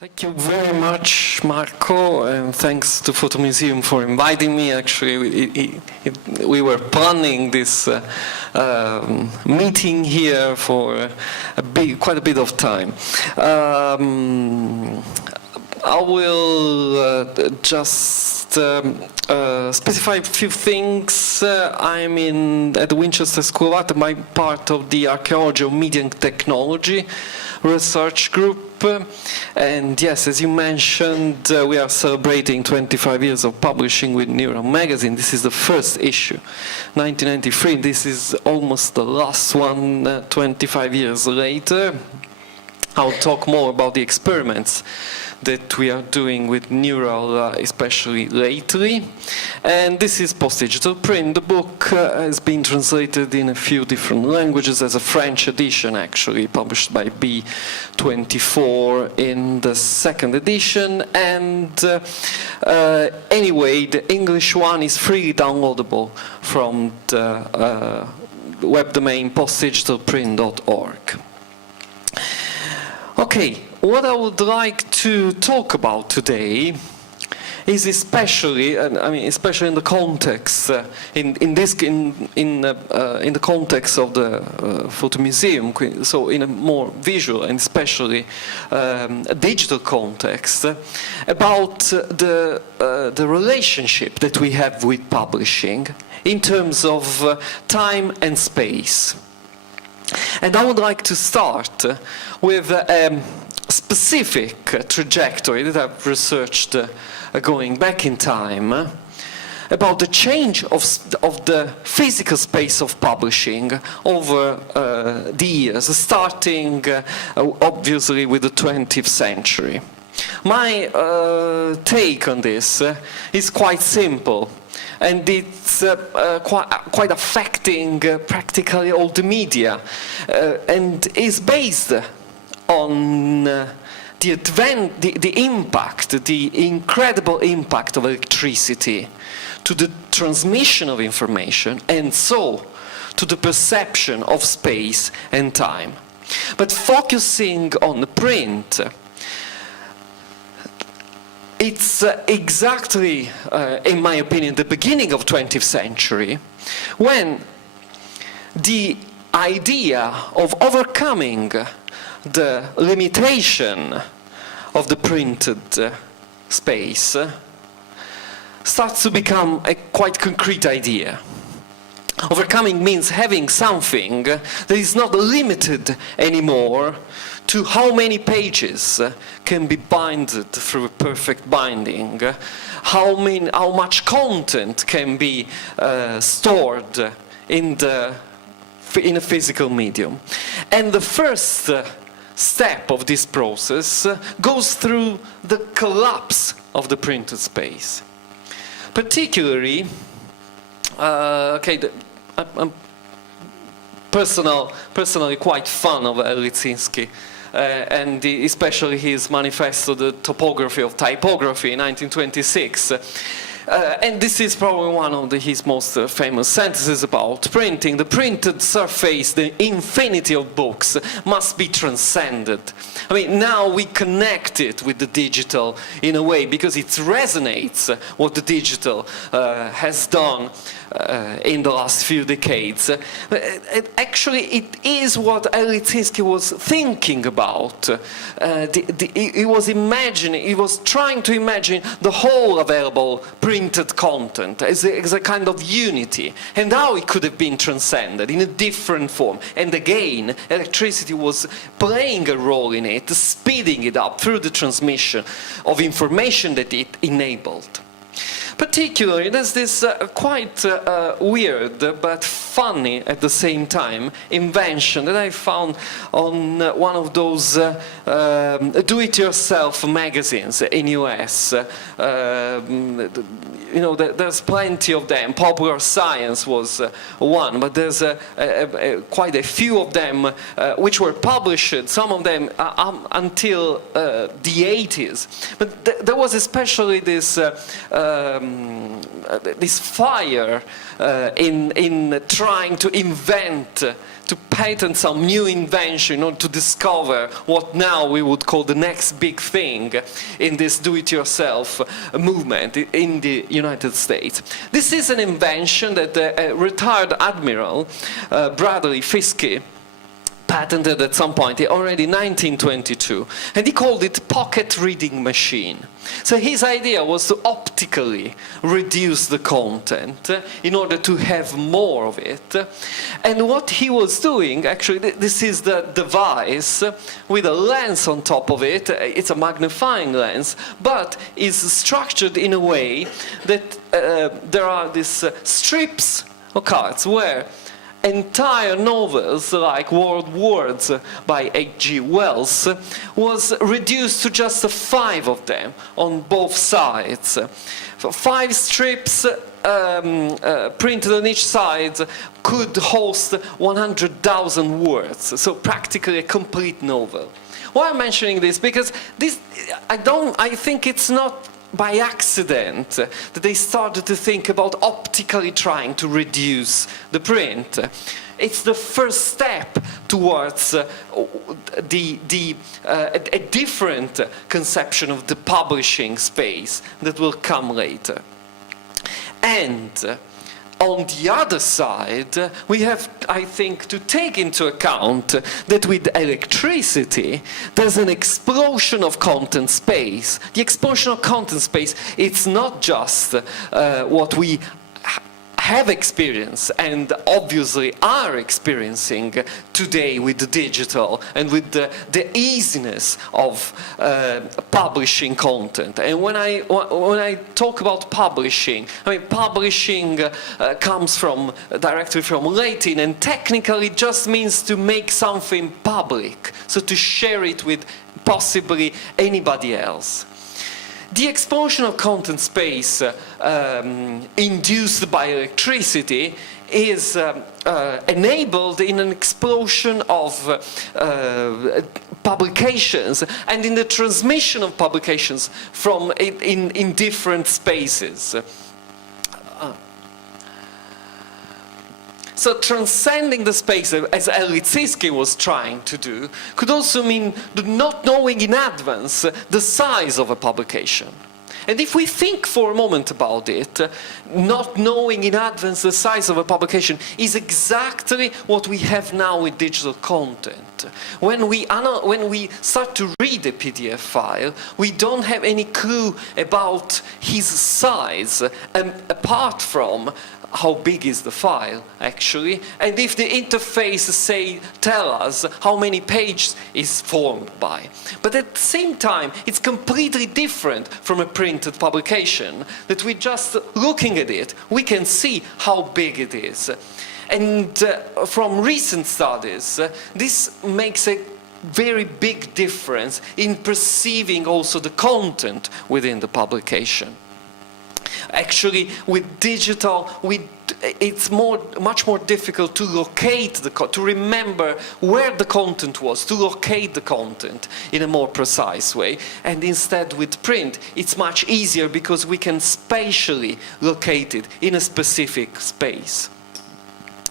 Thank you very much, Marco, and thanks to Fotomuseum for inviting me. Actually, we were planning this meeting here for quite a bit of time. I will just specify a few things. I'm at the Winchester School of Art. I'm part of the Archaeology of Media and Technology research group. And yes, as you mentioned, we are celebrating 25 years of publishing with Neural Magazine. This is the first issue, 1993. This is almost the last one, 25 years later. I'll talk more about the experiments that we are doing with Neural, especially lately. And this is post-digital print. The book has been translated in a few different languages as a French edition, actually, published by B24 in the second edition. And anyway, the English one is freely downloadable from the web domain postdigitalprint.org. Okay, what I would like to talk about today is especially in the context, in the context of the Fotomuseum, so in a more visual and especially digital context, about the relationship that we have with publishing in terms of time and space. And I would like to start with a specific trajectory that I've researched going back in time about the change of the physical space of publishing over the years, starting obviously with the 20th century. My take on this is quite simple. And it's quite affecting practically all the media, and is based on the impact, the incredible impact of electricity to the transmission of information, and so to the perception of space and time. But focusing on the print, it's exactly, in my opinion, the beginning of 20th century, when the idea of overcoming the limitation of the printed space starts to become a quite concrete idea. Overcoming means having something that is not limited anymore to how many pages can be binded through a perfect binding, how much content can be stored in a physical medium. And the first step of this process goes through the collapse of the printed space. Particularly, I'm personally quite fond of Lisinski, and especially his manifesto, The Topography of Typography, in 1926. And this is probably one of his most famous sentences about printing. The printed surface, the infinity of books, must be transcended. I mean, now we connect it with the digital in a way, because it resonates what the digital has done in the last few decades. Actually, it is what Lisinski was thinking about. He was trying to imagine the whole available printed content as a kind of unity, and how it could have been transcended in a different form. And again, electricity was playing a role in it, speeding it up through the transmission of information that it enabled. Particularly, there's this quite weird but funny at the same time invention that I found on one of those do-it-yourself magazines in US. There's plenty of them. Popular Science was one, but there's quite a few of them which were published, some of them until the 80s. But there was especially this fire in trying to invent, to patent some new invention, or to discover what now we would call the next big thing in this do-it-yourself movement in the United States. This is an invention that a retired admiral, Bradley Fiske, patented at some point, already 1922, and he called it pocket reading machine. So his idea was to optically reduce the content in order to have more of it. And what he was doing, actually, this is the device with a lens on top of it. It's a magnifying lens, but is structured in a way that there are these strips of cards where entire novels like World Wars by H.G. Wells was reduced to just 5 of them on both sides. 5 strips printed on each side could host 100,000 words, so practically a complete novel. Why I'm mentioning this? Because this, I think it's not by accident that they started to think about optically trying to reduce the print. It's the first step towards a different conception of the publishing space that will come later. And on the other side, we have, I think, to take into account that with electricity, there's an explosion of content space. The explosion of content space, it's not just what we have experienced and obviously are experiencing today with the digital and with the easiness of publishing content. And when I talk about publishing, I mean publishing comes directly from Latin, and technically just means to make something public, so to share it with possibly anybody else. The explosion of content space induced by electricity is enabled in an explosion of publications and in the transmission of publications from in different spaces. So transcending the space, as Fiske was trying to do, could also mean not knowing in advance the size of a publication. And if we think for a moment about it, not knowing in advance the size of a publication is exactly what we have now with digital content. When we start to read a PDF file, we don't have any clue about his size, apart from how big is the file, actually, and if the interface tell us how many pages is formed by. But at the same time, it's completely different from a printed publication, that we just looking at it, we can see how big it is. And from recent studies, this makes a very big difference in perceiving also the content within the publication. Actually, with digital, it's much more difficult to locate to remember where the content was, to locate the content in a more precise way. And instead, with print, it's much easier because we can spatially locate it in a specific space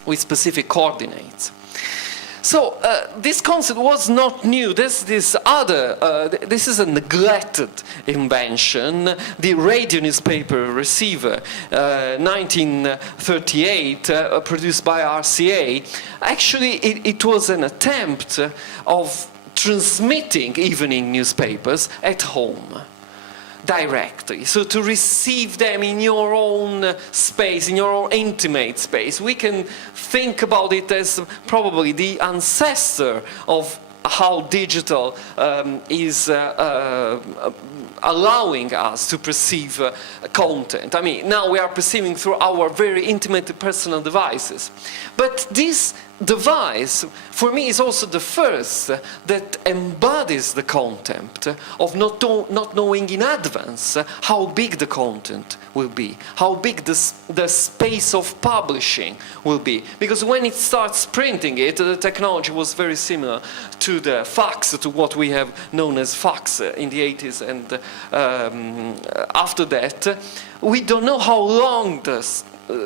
with specific coordinates. So this concept was not new. This is a neglected invention. The radio newspaper receiver, 1938, produced by RCA. Actually, it was an attempt of transmitting evening newspapers at home directly, so to receive them in your own space, in your own intimate space. We can think about it as probably the ancestor of how digital is allowing us to perceive content. I mean, now we are perceiving through our very intimate personal devices. But this device, for me, is also the first that embodies the concept of not knowing in advance how big the content will be, how big the space of publishing will be. Because when it starts printing it, the technology was very similar to the fax, to what we have known as fax in the 80s, and after that, we don't know how long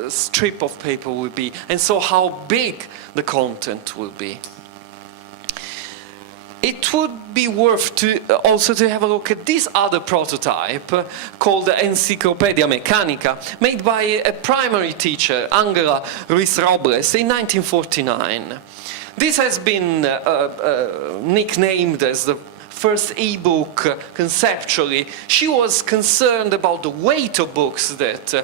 strip of paper will be, and so how big the content will be. It would be worth also to have a look at this other prototype called the Encyclopedia Mechanica, made by a primary teacher, Angela Ruiz Robles, in 1949. This has been nicknamed as the first e-book conceptually. She was concerned about the weight of books that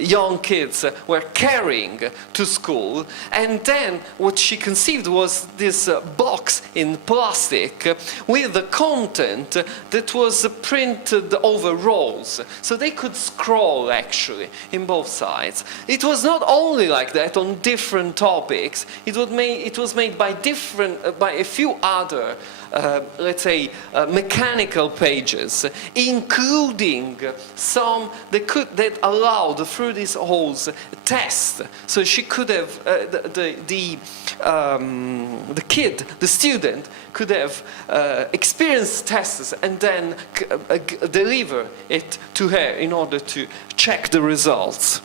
young kids were carrying to school, and then what she conceived was this box in plastic with the content that was printed over rolls, so they could scroll actually in both sides. It was not only like that on different topics, it was made by a few other let's say, mechanical pages, including some that allowed, through these holes, tests. So she could have, the student, could have experienced tests and then deliver it to her in order to check the results.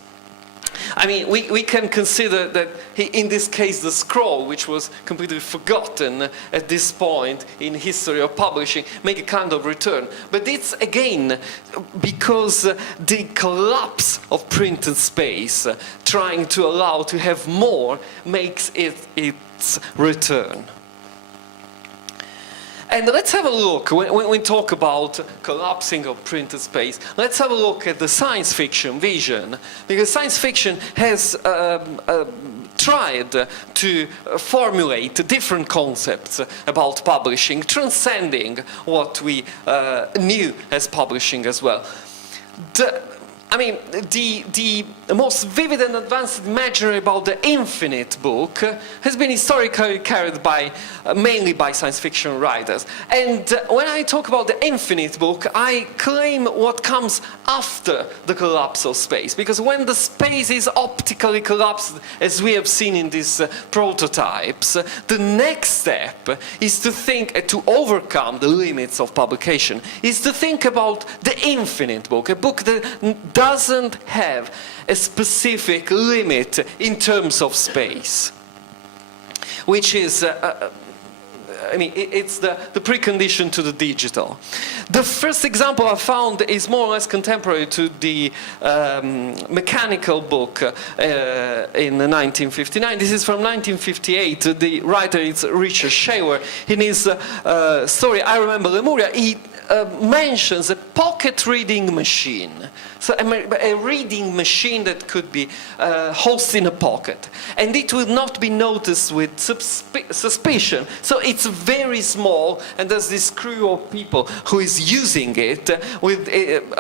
I mean, we can consider that in this case the scroll, which was completely forgotten at this point in history of publishing, make a kind of return. But it's again because the collapse of printed space, trying to allow to have more, makes its return. And let's have a look, when we talk about collapsing of printed space, let's have a look at the science fiction vision, because science fiction has tried to formulate different concepts about publishing, transcending what we knew as publishing as well. The most vivid and advanced imaginary about the infinite book has been historically carried mainly by science fiction writers. And when I talk about the infinite book, I claim what comes after the collapse of space. Because when the space is optically collapsed, as we have seen in these prototypes, the next step is to overcome the limits of publication, is to think about the infinite book, a book that doesn't have a specific limit in terms of space, which is, it's the precondition to the digital. The first example I found is more or less contemporary to the mechanical book in 1959. This is from 1958. The writer is Richard Shawer. In his story, I Remember Lemuria, he mentions a pocket reading machine. So a reading machine that could be hosted in a pocket. And it will not be noticed with suspicion. So it's very small, and there's this crew of people who is using it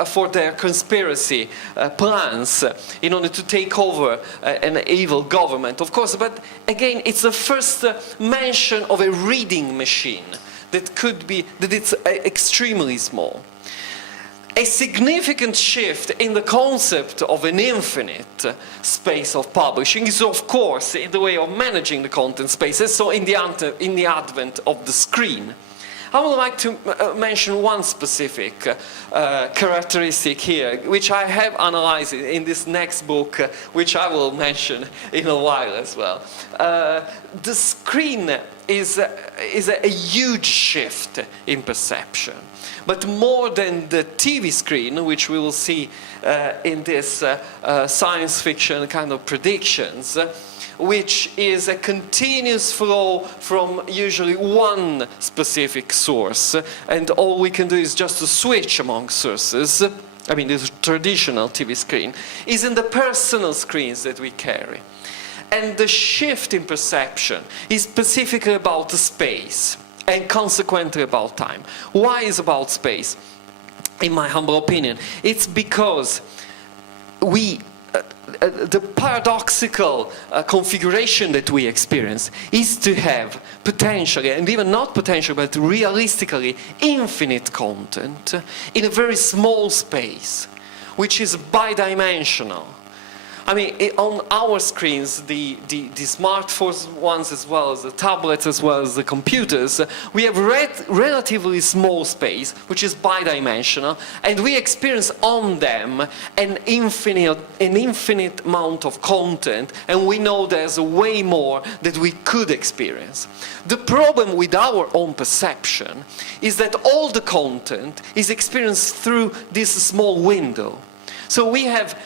for their conspiracy plans in order to take over an evil government, of course. But again, it's the first mention of a reading machine that it's extremely small. A significant shift in the concept of an infinite space of publishing is, of course, in the way of managing the content spaces, so in the advent of the screen. I would like to mention one specific characteristic here, which I have analyzed in this next book, which I will mention in a while as well. The screen is a huge shift in perception. But more than the TV screen, which we will see in this science fiction kind of predictions, which is a continuous flow from usually one specific source, and all we can do is just to switch among sources. I mean, the traditional TV screen is in the personal screens that we carry. And the shift in perception is specifically about the space, and consequently about time. Why is about space? In my humble opinion, it's because the paradoxical configuration that we experience is to have potentially, and even not potentially, but realistically, infinite content in a very small space, which is bidimensional. I mean, on our screens, the smartphones ones as well as the tablets as well as the computers, we have relatively small space, which is bidimensional, and we experience on them an infinite amount of content, and we know there's way more that we could experience. The problem with our own perception is that all the content is experienced through this small window. So we have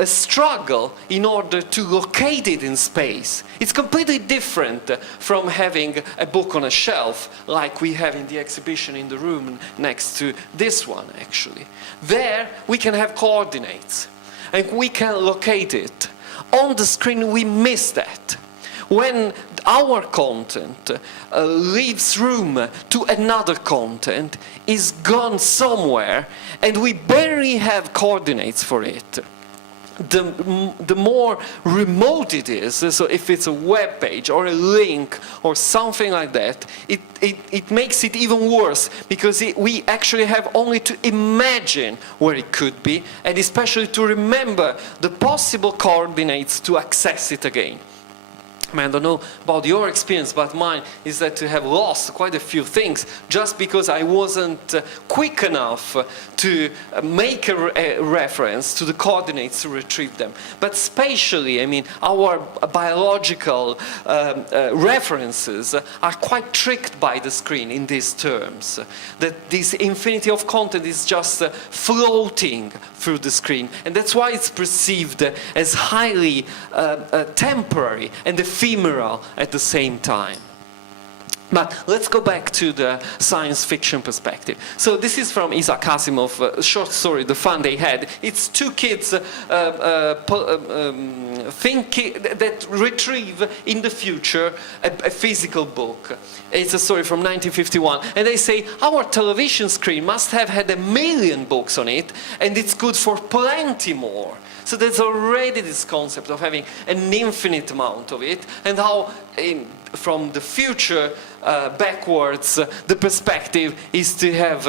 a struggle in order to locate it in space. It's completely different from having a book on a shelf like we have in the exhibition in the room next to this one, actually. There we can have coordinates and we can locate it. On the screen we miss that. When our content leaves room to another content, is gone somewhere, and we barely have coordinates for it. The more remote it is, so if it's a web page or a link or something like that, it makes it even worse, because we actually have only to imagine where it could be, and especially to remember the possible coordinates to access it again. I don't know about your experience, but mine is that to have lost quite a few things just because I wasn't quick enough to make a reference to the coordinates to retrieve them. But spatially, I mean, our biological references are quite tricked by the screen in these terms. That this infinity of content is just floating through the screen, and that's why it's perceived as highly temporary and ephemeral at the same time. But let's go back to the science fiction perspective. So this is from Isaac Asimov's short story, The Fun They Had. It's two kids that retrieve in the future a physical book. It's a story from 1951. And they say, our television screen must have had 1 million books on it, and it's good for plenty more. So there's already this concept of having an infinite amount of it, and how from the future backwards, the perspective is to have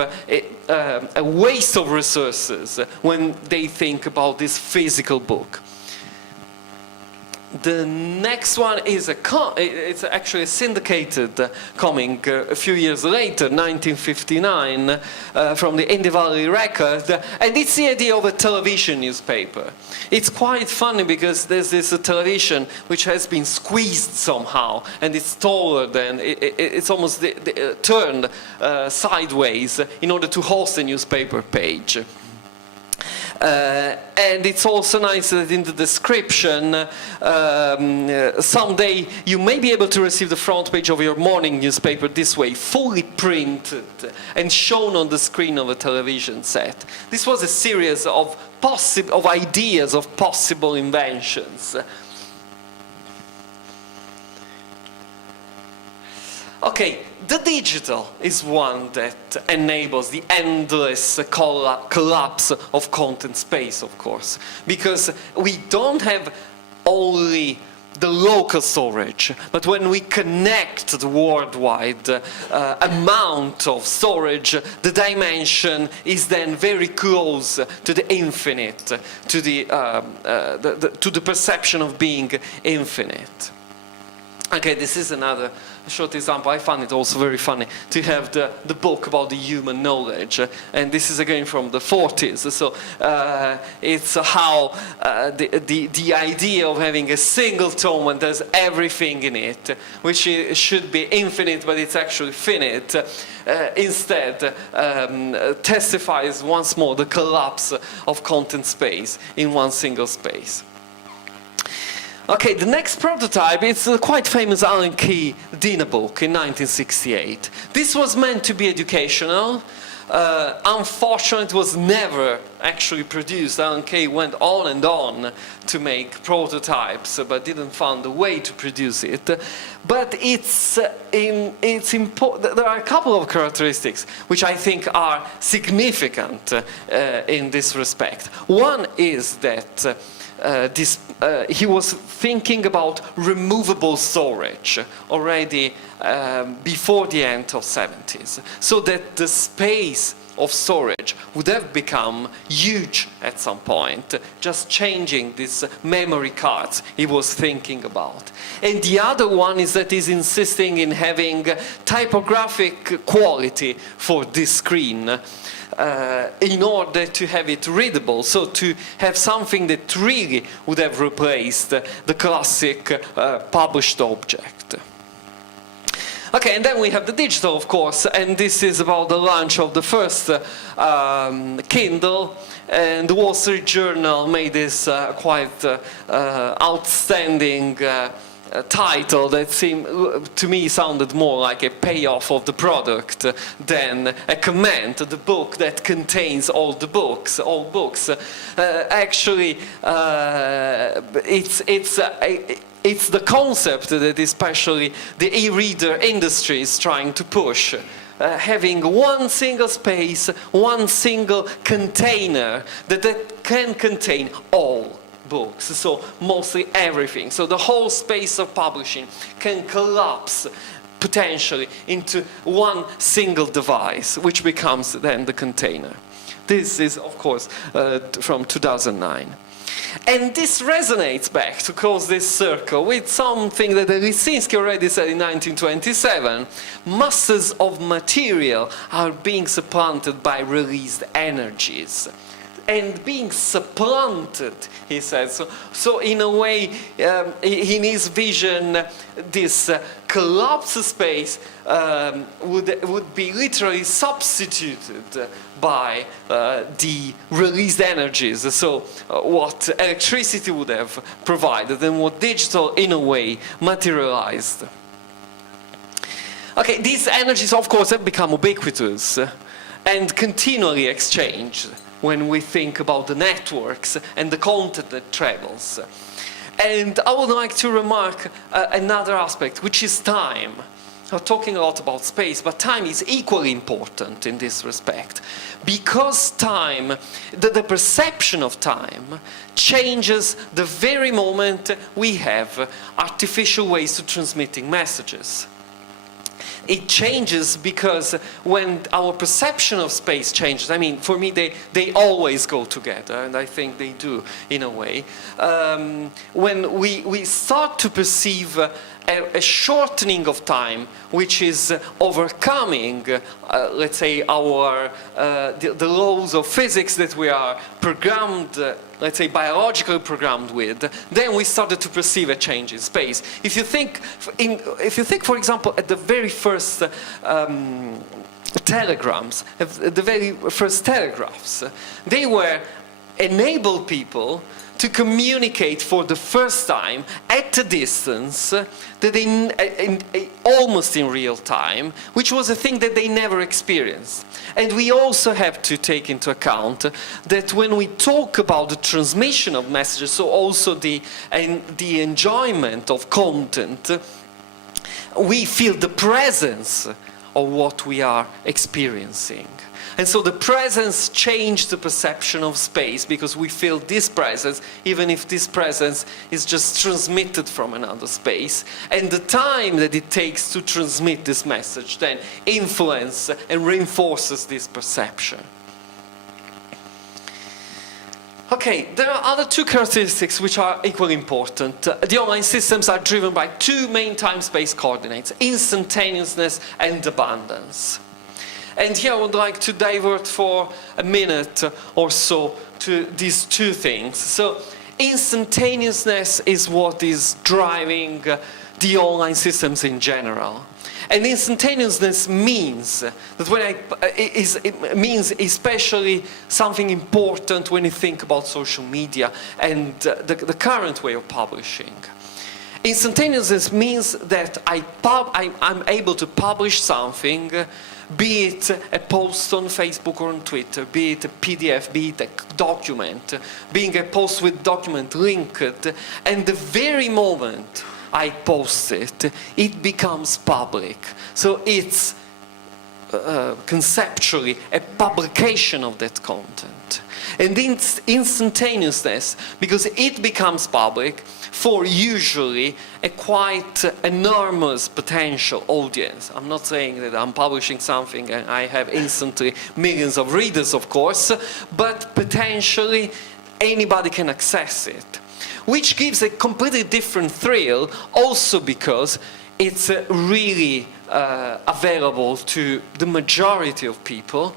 a waste of resources when they think about this physical book. The next one is it's actually a syndicated comic a few years later, 1959, from the Indie Valley Record, and it's the idea of a television newspaper. It's quite funny because there's this television which has been squeezed somehow, and it's taller than, it's almost turned sideways in order to host a newspaper page. And it's also nice that in the description, someday you may be able to receive the front page of your morning newspaper this way, fully printed and shown on the screen of a television set. This was a series of ideas of possible inventions. Okay, the digital is one that enables the endless collapse of content space, of course, because we don't have only the local storage, but when we connect the worldwide amount of storage, the dimension is then very close to the infinite, to the perception of being infinite. Okay, this is another short example. I find it also very funny to have the book about the human knowledge, and this is again from the 40s. So it's how the idea of having a single tome and there's everything in it, which should be infinite, but it's actually finite, instead testifies once more the collapse of content space in one single space. Okay, the next prototype is a quite famous Alan Kay dinner book in 1968. This was meant to be educational. Unfortunately, it was never actually produced. Alan Kay went on and on to make prototypes, but didn't find a way to produce it. But it's important. There are a couple of characteristics which I think are significant in this respect. One is that he was thinking about removable storage already before the end of 70s, so that the space of storage would have become huge at some point, just changing these memory cards he was thinking about. And the other one is that he's insisting in having typographic quality for this screen in order to have it readable, so to have something that really would have replaced the classic published object. Okay, and then we have the digital, of course, and this is about the launch of the first Kindle, and the Wall Street Journal made this quite outstanding title that seemed, to me, sounded more like a payoff of the product than a comment. The book that contains all books. Actually, it's the concept that especially the e-reader industry is trying to push. Having one single space, one single container that can contain all books, so mostly everything. So the whole space of publishing can collapse potentially into one single device, which becomes then the container. This is, of course, from 2009. And this resonates back, to close this circle, with something that Lisinski already said in 1927. Masses of material are being supplanted by released energies. And being supplanted, he says. So in a way, in his vision, this collapsed space would be literally substituted by the released energies. So what electricity would have provided and what digital, in a way, materialized. Okay, these energies, of course, have become ubiquitous and continually exchanged when we think about the networks and the content that travels. And I would like to remark another aspect, which is time. We're talking a lot about space, but time is equally important in this respect. Because time, the perception of time, changes the very moment we have artificial ways of transmitting messages. It changes because when our perception of space changes, I mean, for me, they always go together, and I think they do in a way. When we start to perceive a shortening of time, which is overcoming, let's say, the laws of physics that we are programmed, let's say, biologically programmed with, then we started to perceive a change in space. If you think, for example, at the very first telegrams, the very first telegraphs, they were enable people to communicate for the first time at a distance, that almost in real time, which was a thing that they never experienced. And we also have to take into account that when we talk about the transmission of messages, so also the enjoyment of content, we feel the presence of what we are experiencing. And so the presence changed the perception of space, because we feel this presence, even if this presence is just transmitted from another space. And the time that it takes to transmit this message then influences and reinforces this perception. Okay, there are other two characteristics which are equally important. The online systems are driven by two main time-space coordinates: instantaneousness and abundance. And here I would like to divert for a minute or so to these two things. So instantaneousness is what is driving the online systems in general. And instantaneousness means that it means especially something important when you think about social media and the current way of publishing. Instantaneousness means that I'm able to publish something, be it a post on Facebook or on Twitter, be it a PDF, be it a document, being a post with document linked, and the very moment I post it, it becomes public. So it's conceptually a publication of that content. And instantaneousness, because it becomes public for usually a quite enormous potential audience. I'm not saying that I'm publishing something and I have instantly millions of readers, of course, but potentially anybody can access it, which gives a completely different thrill, also because it's really available to the majority of people,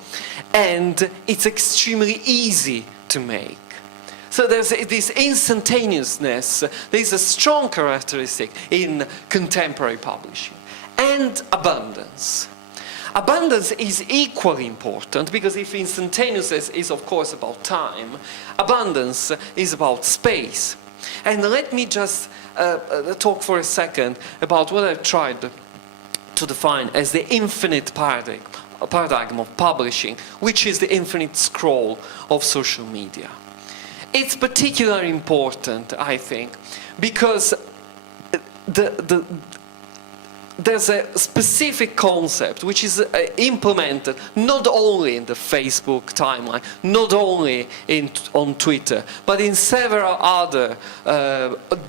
and it's extremely easy to make. So there's this instantaneousness, there's a strong characteristic in contemporary publishing. And abundance. Abundance is equally important, because if instantaneousness is of course about time, abundance is about space. And let me just talk for a second about what I've tried to define as the infinite paradigm of publishing, which is the infinite scroll of social media. It's particularly important, I think, because there's a specific concept which is implemented not only in the Facebook timeline, not only on Twitter, but in several other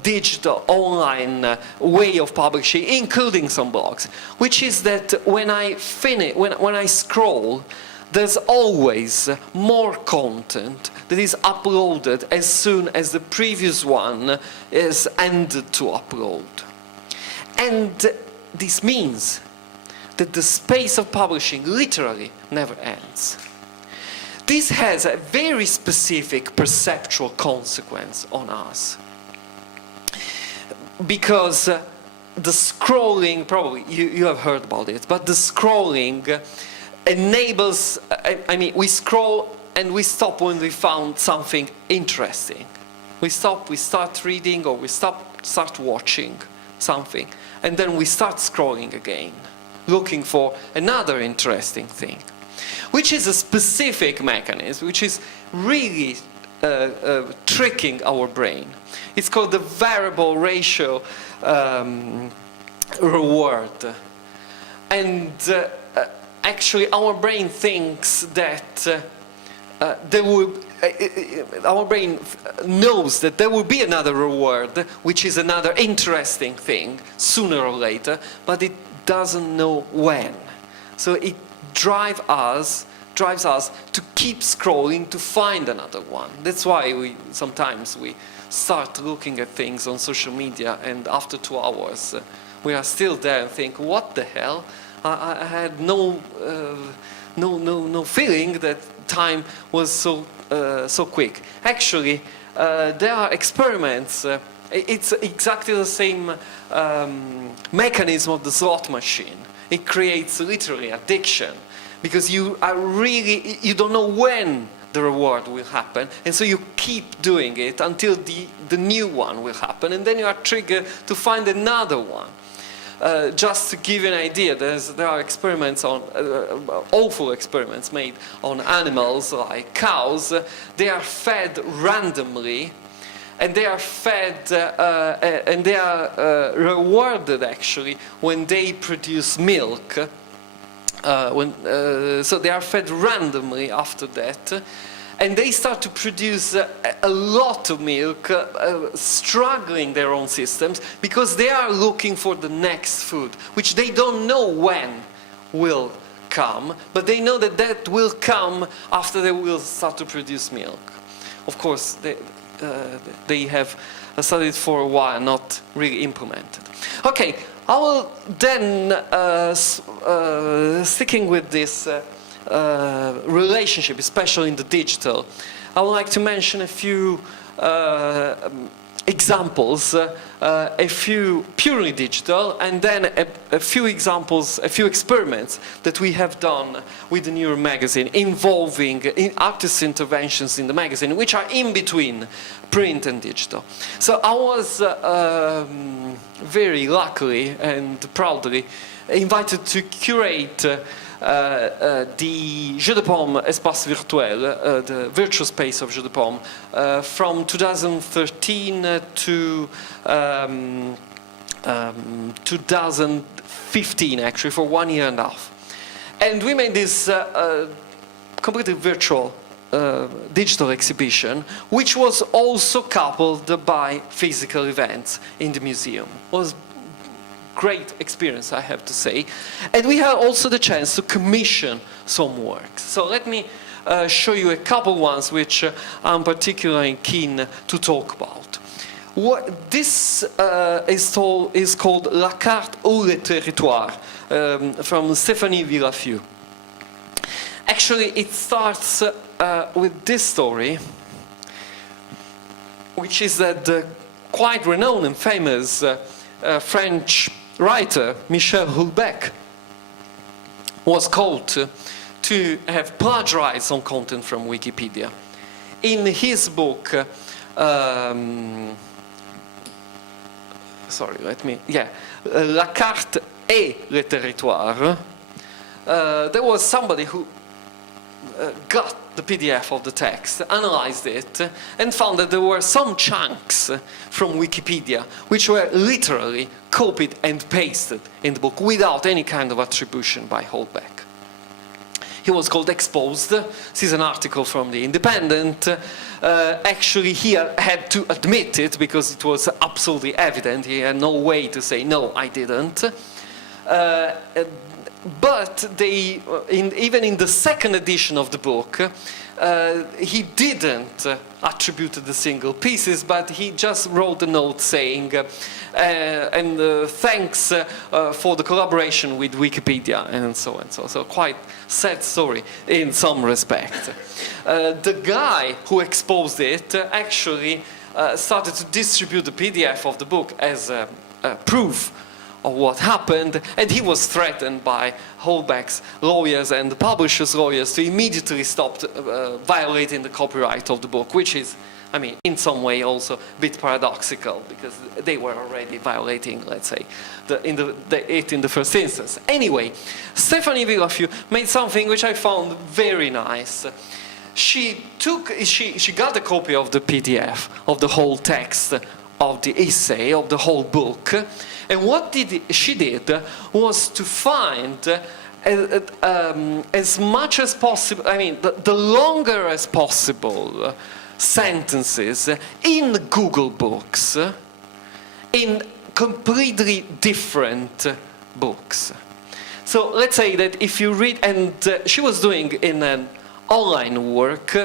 digital online way of publishing, including some blogs, which is that when I scroll, there's always more content that is uploaded as soon as the previous one is ended to upload. And this means that the space of publishing literally never ends. This has a very specific perceptual consequence on us. Because the scrolling, probably you have heard about it, but the scrolling enables, I mean, we scroll and we stop when we found something interesting. We start reading, or we start watching something, and then we start scrolling again, looking for another interesting thing, which is a specific mechanism, which is really tricking our brain. It's called the variable ratio reward. And actually our brain thinks that our brain knows that there will be another reward, which is another interesting thing, sooner or later, but it doesn't know when. So it drives us to keep scrolling to find another one. That's why sometimes we start looking at things on social media, and after 2 hours we are still there and think, what the hell? I had no feeling that time was so quick. Actually, there are experiments. It's exactly the same mechanism of the slot machine. It creates literally addiction, because you don't know when the reward will happen, and so you keep doing it until the new one will happen, and then you are triggered to find another one. Just to give you an idea, there are experiments on awful experiments made on animals like cows. They are fed randomly, and they are fed and they are rewarded actually when they produce milk. So they are fed randomly after that. And they start to produce a lot of milk, struggling their own systems, because they are looking for the next food, which they don't know when will come, but they know that will come after they will start to produce milk. Of course, they have studied for a while, not really implemented. Okay, I will then, sticking with this relationship, especially in the digital, I would like to mention a few examples, a few purely digital, and then a few examples, a few experiments that we have done with the Neuron magazine involving artist interventions in the magazine, which are in between print and digital. So I was very luckily and proudly invited to curate the Jeu de Paume Espace Virtuel, the virtual space of Jeu de Paume, from 2013 to 2015, actually, for 1.5 years. And we made this completely virtual digital exhibition, which was also coupled by physical events in the museum. It was great experience, I have to say. And we had also the chance to commission some works. So let me show you a couple ones which I'm particularly keen to talk about. This is called La Carte ou le Territoire from Stéphanie Villaffieux. Actually, it starts with this story, which is that the quite renowned and famous French writer Michel Houellebecq was called to have plagiarized some content from Wikipedia. In his book, La Carte et le Territoire, there was somebody who got the PDF of the text, analyzed it, and found that there were some chunks from Wikipedia which were literally copied and pasted in the book without any kind of attribution by Houellebecq. He was called Exposed. This is an article from The Independent. Actually, he had to admit it because it was absolutely evident. He had no way to say, no, I didn't. But even in the second edition of the book, he didn't attribute the single pieces, but he just wrote a note saying, thanks for the collaboration with Wikipedia, and so on. So quite sad story in some respect. The guy who exposed it actually started to distribute the PDF of the book as a proof of what happened, and he was threatened by Houellebecq's lawyers and the publisher's lawyers to immediately stop violating the copyright of the book, which is, I mean, in some way also a bit paradoxical, because they were already violating, let's say, it in the first instance. Anyway, Stéphanie Villaffieux made something which I found very nice. She got a copy of the PDF of the whole text of the essay, of the whole book, and what she did was to find as much as possible, I mean, the longer as possible sentences in Google Books in completely different books. So let's say that if you read, and she was doing in an online work,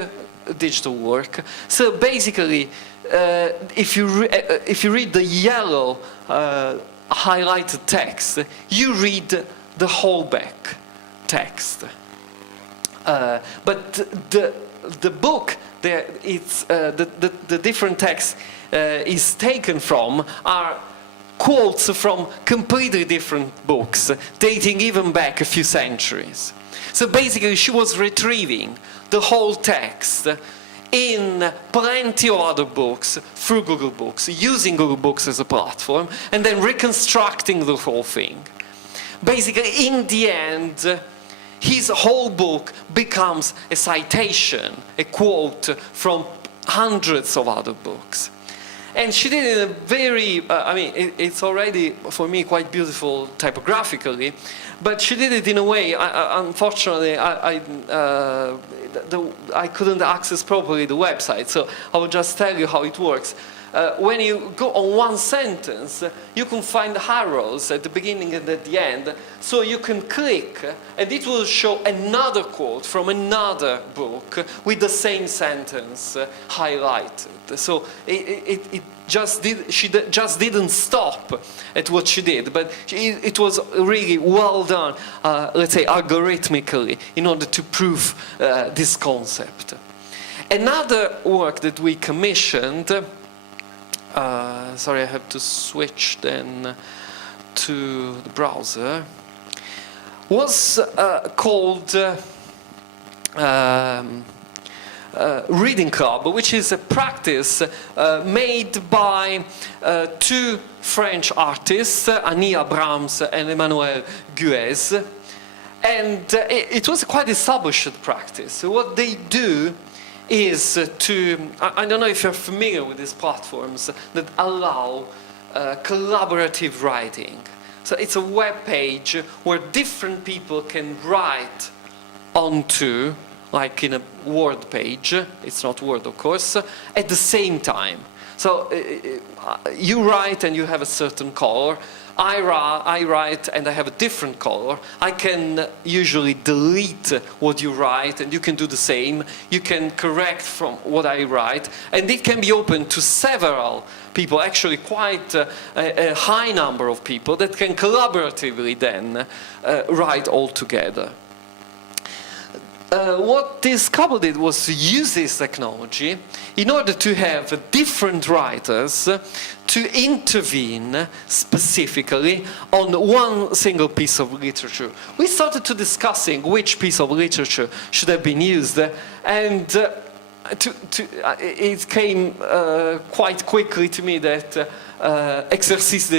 digital work, so basically if you read the yellow highlighted text, you read the Houellebecq text. But the book, the different text is taken from are quotes from completely different books, dating even back a few centuries. So basically, she was retrieving the whole text in plenty of other books through Google Books, using Google Books as a platform, and then reconstructing the whole thing. Basically, in the end, his whole book becomes a citation, a quote from hundreds of other books. And she did it in a very, it's already, for me, quite beautiful typographically, but she did it in a way, unfortunately, I couldn't access properly the website, so I will just tell you how it works. When you go on one sentence, you can find arrows at the beginning and at the end, so you can click, and it will show another quote from another book with the same sentence highlighted. So she just didn't stop at what she did, but it was really well done, let's say, algorithmically, in order to prove this concept. Another work that we commissioned, sorry, I have to switch then to the browser, was called Reading Club, which is a practice made by two French artists, Annie Abrams and Emmanuel Guez. And it was a quite established practice. So what they do is I don't know if you're familiar with these platforms that allow collaborative writing. So it's a web page where different people can write onto, like in a Word page, it's not Word of course, at the same time. So you write and you have a certain color. I write and I have a different color. I can usually delete what you write and you can do the same. You can correct from what I write, and it can be open to several people, actually quite a high number of people that can collaboratively then write all together. What this couple did was to use this technology in order to have different writers to intervene specifically on one single piece of literature. We started to discussing which piece of literature should have been used, and it came quite quickly to me that Exercise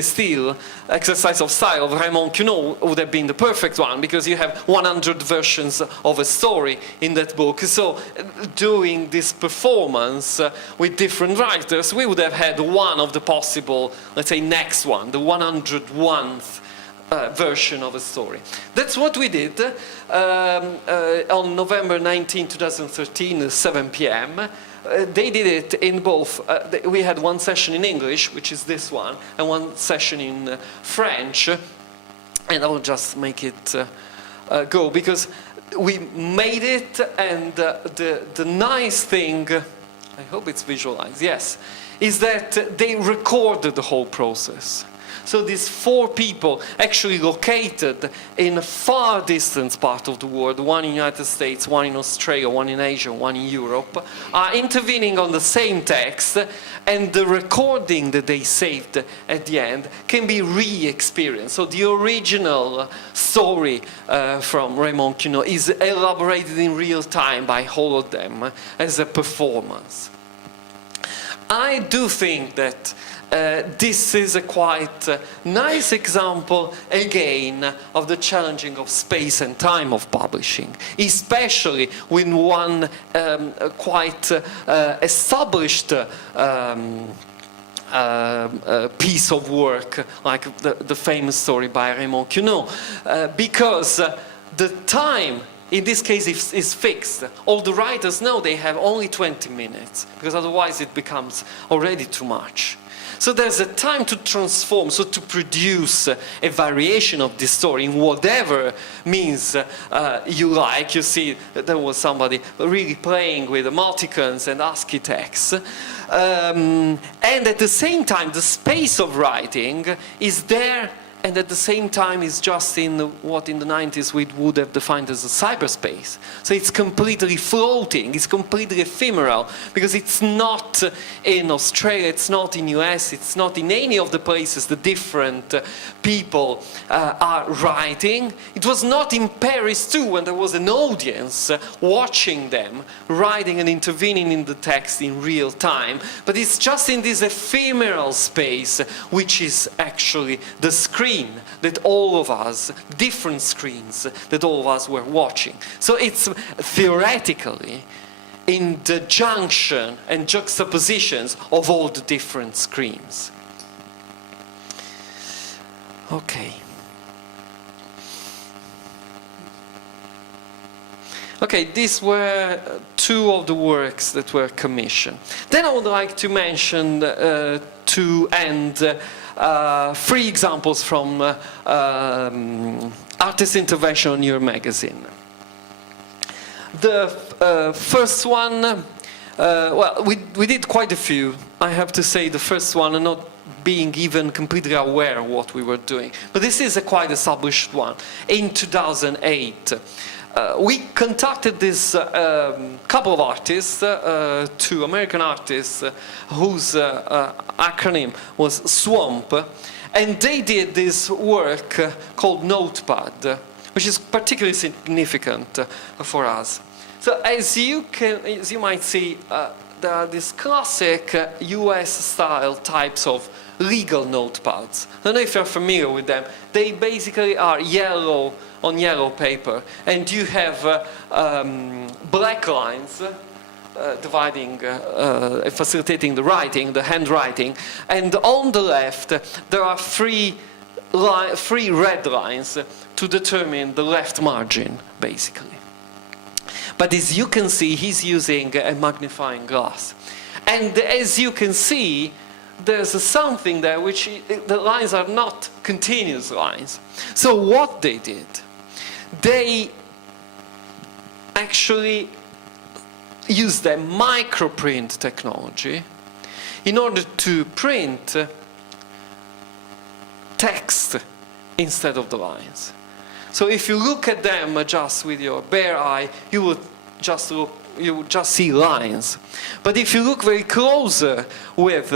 of Style of Raymond Queneau would have been the perfect one, because you have 100 versions of a story in that book. So doing this performance with different writers, we would have had one of the possible, let's say, next one, the 101th version of a story. That's what we did on November 19, 2013, at 7 p.m. They did it in both. We had one session in English, which is this one, and one session in French. And I'll just make it go, because we made it, and the nice thing, I hope it's visualized, yes, is that they recorded the whole process. So these 4 people, actually located in a far distant part of the world, one in the United States, one in Australia, one in Asia, one in Europe, are intervening on the same text, and the recording that they saved at the end can be re-experienced. So the original story from Raymond Queneau is elaborated in real time by all of them as a performance. I do think that this is a quite nice example, again, of the challenging of space and time of publishing, especially when one quite established piece of work, like the famous story by Raymond Queneau, because the time in this case is fixed. All the writers know they have only 20 minutes, because otherwise it becomes already too much. So there's a time to transform, so to produce a variation of this story in whatever means you like. You see, there was somebody really playing with emoticons and ASCII text. And at the same time, the space of writing is there, and at the same time is just in what in the 90s we would have defined as a cyberspace. So it's completely floating, it's completely ephemeral, because it's not in Australia, it's not in US, it's not in any of the places the different people are writing. It was not in Paris too, when there was an audience watching them, writing and intervening in the text in real time. But it's just in this ephemeral space, which is actually the screen that all of us, different screens that all of us were watching. So it's theoretically in the junction and juxtapositions of all the different screens. Okay. Okay, these were 2 of the works that were commissioned. Then I would like to mention to end 3 examples from artist intervention on your magazine. The first one, well, we did quite a few. I have to say the first one, not being even completely aware of what we were doing. But this is a quite established one. In 2008, we contacted this couple of artists, 2 American artists, whose acronym was SWAMP, and they did this work called Notepad, which is particularly significant for us. So as you might see, there are these classic US-style types of legal notepads. I don't know if you're familiar with them. They basically are yellow on yellow paper, and you have black lines dividing, facilitating the writing, the handwriting, and on the left there are 3 three red lines to determine the left margin, basically. But as you can see, he's using a magnifying glass. And as you can see, there's something there which the lines are not continuous lines. So what they did, they actually used the microprint technology in order to print text instead of the lines. So if you look at them just with your bare eye, you would just see lines. But if you look very closer with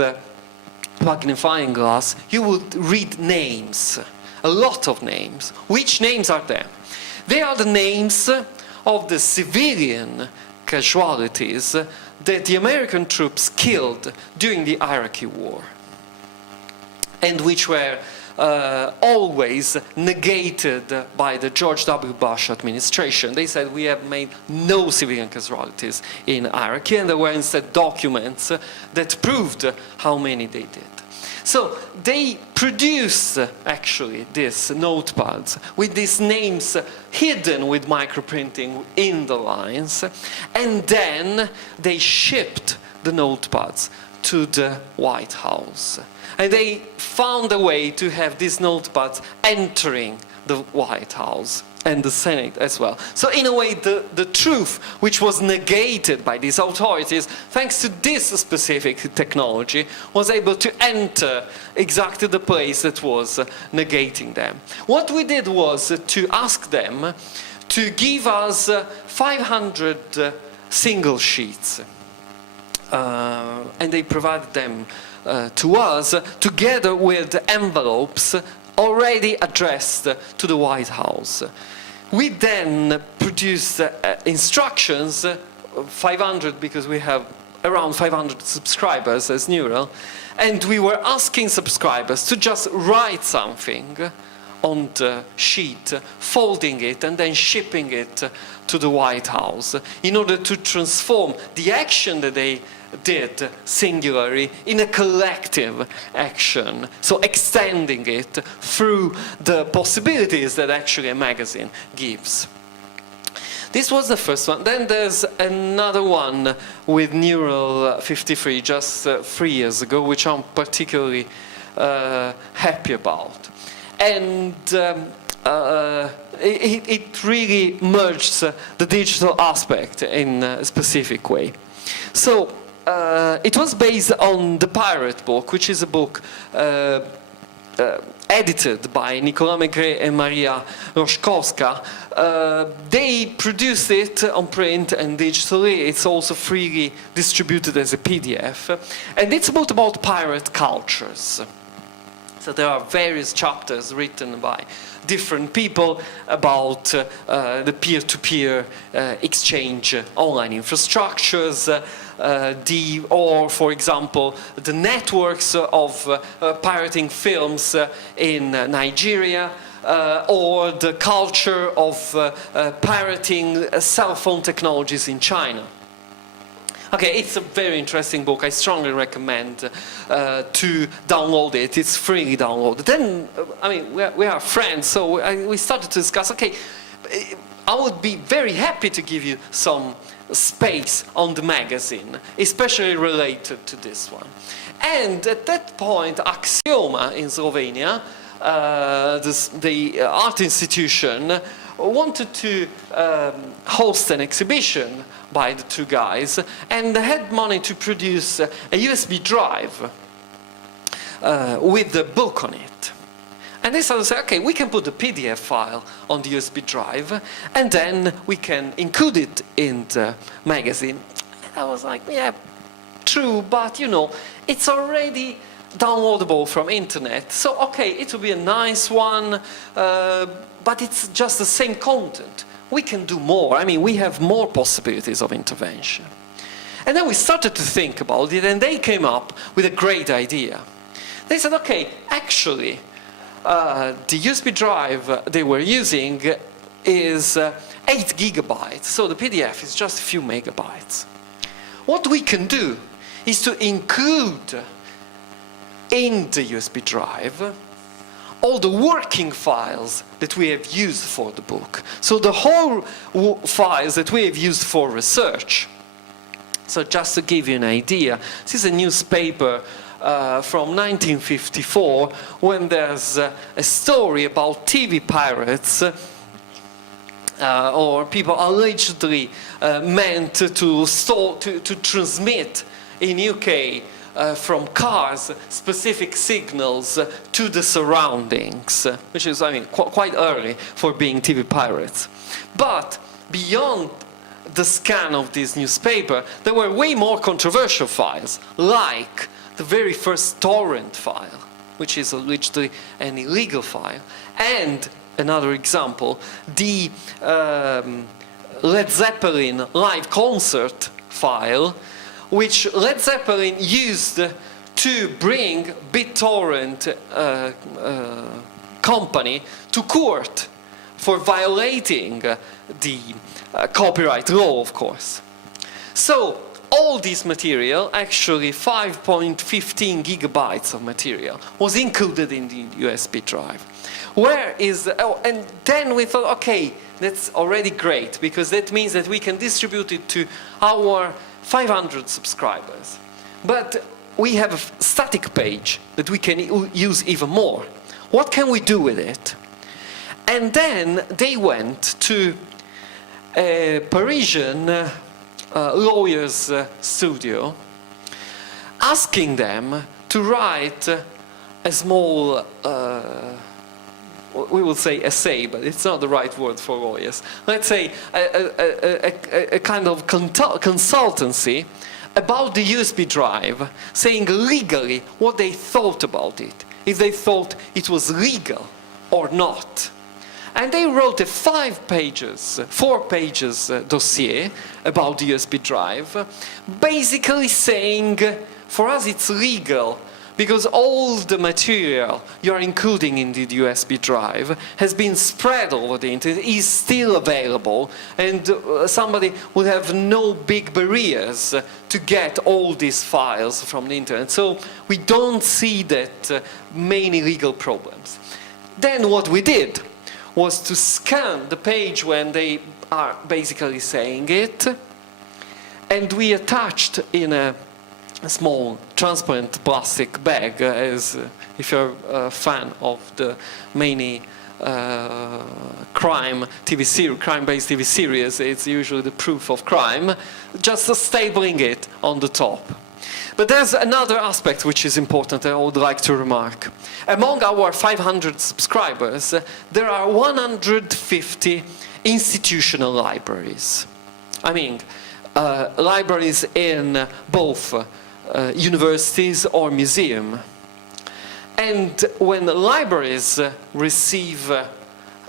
magnifying glass, you would read names, a lot of names. Which names are there? They are the names of the civilian casualties that the American troops killed during the Iraqi war, and which were always negated by the George W. Bush administration. They said we have made no civilian casualties in Iraq, and there were instead documents that proved how many they did. So they produced actually these notepads with these names hidden with microprinting in the lines, and then they shipped the notepads to the White House. And they found a way to have these notepads entering the White House and the Senate as well. So in a way, the truth which was negated by these authorities, thanks to this specific technology, was able to enter exactly the place that was negating them. What we did was to ask them to give us 500 single sheets. And they provided them to us together with envelopes already addressed to the White House. We then produced instructions, 500 because we have around 500 subscribers as Neural, and we were asking subscribers to just write something on the sheet, folding it and then shipping it to the White House in order to transform the action that they did singularly in a collective action, so extending it through the possibilities that actually a magazine gives. This was the first one. Then there's another one with Neural 53 just 3 years ago, which I'm particularly happy about. And it really merged the digital aspect in a specific way. So it was based on The Pirate Book, which is a book edited by Nicolas Maigret and Maria Roszkowska. They produced it on print and digitally. It's also freely distributed as a PDF. And it's about pirate cultures. So there are various chapters written by different people about the peer-to-peer exchange, online infrastructures, or, for example, the networks of pirating films in Nigeria, or the culture of pirating cell phone technologies in China. Okay, it's a very interesting book. I strongly recommend to download it. It's freely downloaded. Then, I mean, we are friends, so we started to discuss, okay, I would be very happy to give you some space on the magazine, especially related to this one. And at that point, Axioma in Slovenia, the art institution, wanted to host an exhibition by the two guys, and they had money to produce a USB drive with the book on it. And they started to say, okay, we can put the PDF file on the USB drive, and then we can include it in the magazine. And I was like, yeah, true, but you know, it's already downloadable from internet. So, okay, it will be a nice one, but it's just the same content. We can do more. I mean, we have more possibilities of intervention. And then we started to think about it, and they came up with a great idea. They said, okay, actually, the USB drive they were using is 8 gigabytes, so the PDF is just a few megabytes. What we can do is to include in the USB drive all the working files that we have used for the book. So the whole files that we have used for research. So just to give you an idea, this is a newspaper from 1954 when there's a story about TV pirates or people allegedly meant to transmit in UK from cars specific signals to the surroundings, which is, I mean, quite early for being TV pirates. But beyond the scan of this newspaper, there were way more controversial files, like the very first torrent file, which is allegedly an illegal file, and another example, the Led Zeppelin live concert file, which Led Zeppelin used to bring BitTorrent company to court for violating the copyright law, of course. So all this material, actually 5.15 gigabytes of material, was included in the USB drive. Where is, and then we thought, okay, that's already great, because that means that we can distribute it to our 500 subscribers. But we have a static page that we can use even more. What can we do with it? And then they went to a Parisian lawyer's studio, asking them to write a small, we will say essay, but it's not the right word for lawyers. Let's say a kind of consultancy about the USB drive, saying legally what they thought about it, if they thought it was legal or not. And they wrote a 4 pages dossier about the USB drive, basically saying, for us it's legal, because all the material you're including in the USB drive has been spread over the internet, is still available, and somebody will have no big barriers to get all these files from the internet. So we don't see that many legal problems. Then what we did was to scan the page when they are basically saying it, and we attached in a small transparent plastic bag, as if you're a fan of the many crime-based TV series, it's usually the proof of crime, just stapling it on the top. But there's another aspect which is important I would like to remark. Among our 500 subscribers, there are 150 institutional libraries. I mean, libraries in both universities or museums. And when libraries receive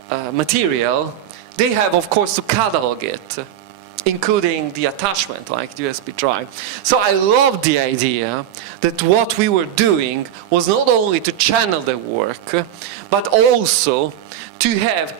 material, they have, of course, to catalog it, including the attachment, like the USB drive. So I love the idea that what we were doing was not only to channel the work, but also to have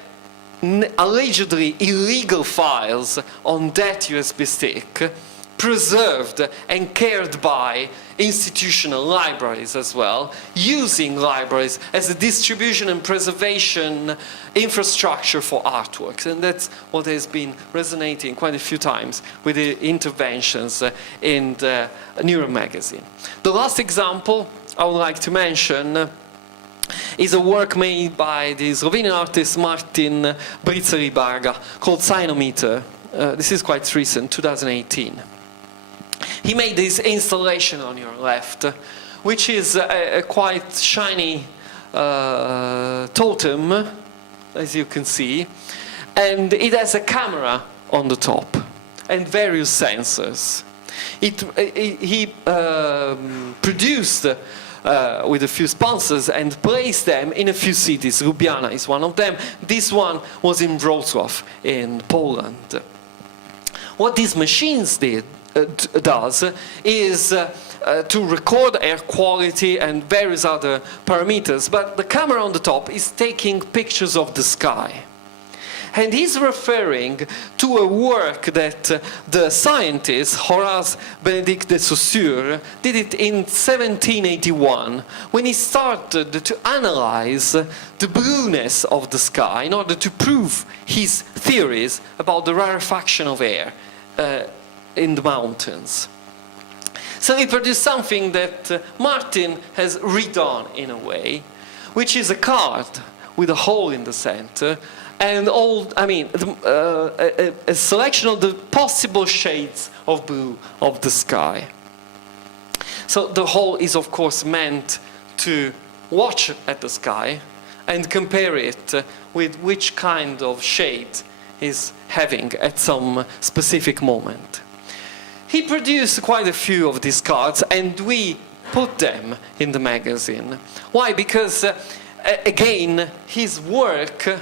allegedly illegal files on that USB stick preserved and cared by institutional libraries as well, using libraries as a distribution and preservation infrastructure for artworks. And that's what has been resonating quite a few times with the interventions in the Neuro magazine. The last example I would like to mention is a work made by the Slovenian artist Martin Britzeri-Barga called Cyanometer. This is quite recent, 2018. He made this installation on your left, which is a quite shiny totem, as you can see, and it has a camera on the top and various sensors. He produced with a few sponsors and placed them in a few cities. Ljubljana is one of them. This one was in Wrocław in Poland. What these machines does is to record air quality and various other parameters, but the camera on the top is taking pictures of the sky. And he's referring to a work that the scientist Horace Benedict de Saussure did it in 1781, when he started to analyze the blueness of the sky in order to prove his theories about the rarefaction of air in the mountains. So he produced something that Martin has redone in a way, which is a card with a hole in the center, and a selection of the possible shades of blue of the sky. So the hole is of course meant to watch at the sky and compare it with which kind of shade is having at some specific moment. He produced quite a few of these cards, and we put them in the magazine. Why? Because again, his work,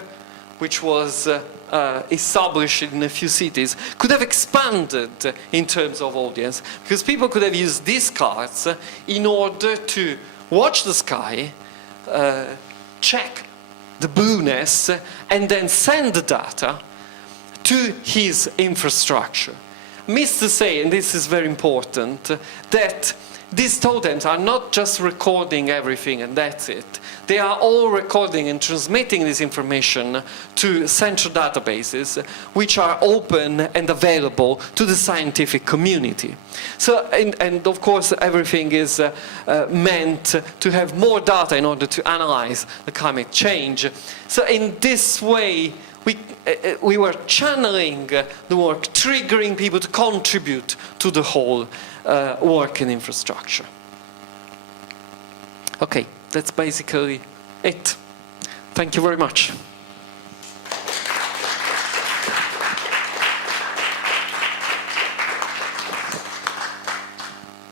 which was established in a few cities, could have expanded in terms of audience, because people could have used these cards in order to watch the sky, check the blueness, and then send the data to his infrastructure. Means to say, and this is very important, that these totems are not just recording everything and that's it. They are all recording and transmitting this information to central databases, which are open and available to the scientific community. So, and of course, everything is meant to have more data in order to analyze the climate change. So in this way, we were channeling the work, triggering people to contribute to the whole work in infrastructure. Okay, that's basically it. Thank you very much.